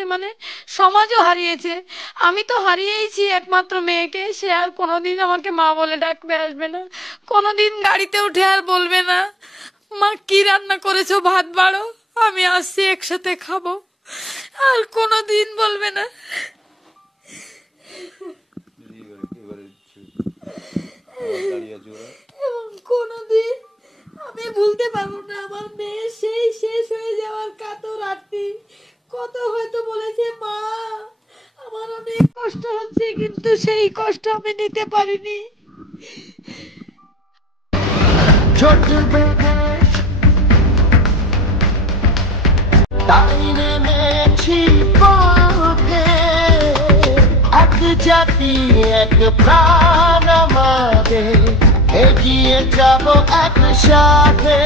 হারিয়েছে মানে সমাজও হারিয়েছে। আমি তো হারিয়েইছি একমাত্র মেয়েকে, সে আর কোনোদিন আমাকে মা বলে ডাকতে আসবে না, কোনোদিন গাড়িতে উঠে আর বলবে না মা কি রান্না করেছো, ভাত বাড়ো, আমি আসছি একসাথে খাবো, আর কোনোদিন বলবে না। এবং কোনোদিন আমি ভুলতে পারবো না আমার মেয়ে সেই শেষ হয়ে যাওয়ার কাতর আরতি। কত হয়তো বলেছে মা আমার অনেক কষ্ট হচ্ছে, কিন্তু সেই কষ্ট আমি নিতে পারিনি। ছোট তাই নেমেছি পথে, এক জাতি এক প্রাণ আমাদের, এগিয়ে যাব একসাথে।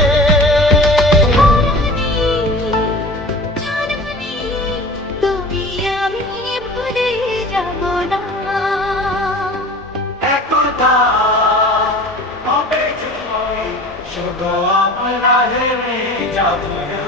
তুমি আমি ভুলে যাব না, একতা হবে জয়, শুধু আমরা হেরে যাব না।